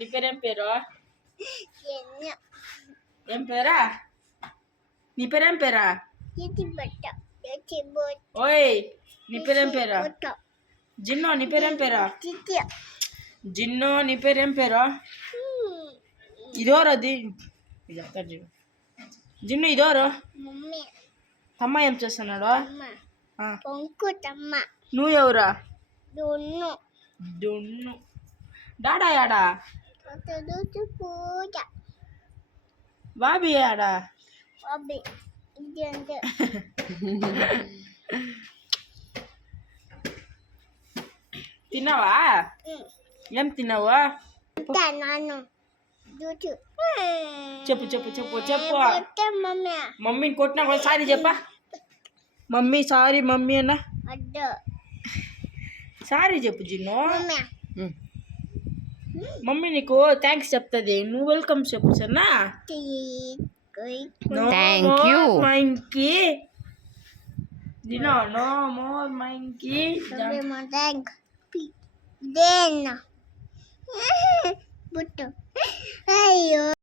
నీ పేరేం పేరు? ఏం పేరా? నీ పేరేం పేరా? ఓయ్ నీ పేరేం పేరా? జిన్నో నీ పేరేం పేరా? జిన్నో నీ పేరేం పేరా? ఇదోరది జిన్ను ఇదోరు తమ్మ ఏం చేస్తున్నాడు? నువ్వు ఎవరా? దున్ను డాడా యాడా? బాబీ యాడా? తిన్నావా? ఏం తిన్నావు? చెప్పు చెప్పు చెప్పు చెప్పు. మమ్మీని కొట్టినా ఒకసారి చెప్పా. మమ్మీ సారీ మమ్మీ అన్న సారీ చెప్పు జిన్ను. మమ్మీ నీకు థ్యాంక్స్ చెప్తుంది, నువ్వు వెల్కమ్ చెప్పు సరేనా? థ్యాంక్ యూ మైంకి జిన్నో నో మోర్ మైంకి అయ్యో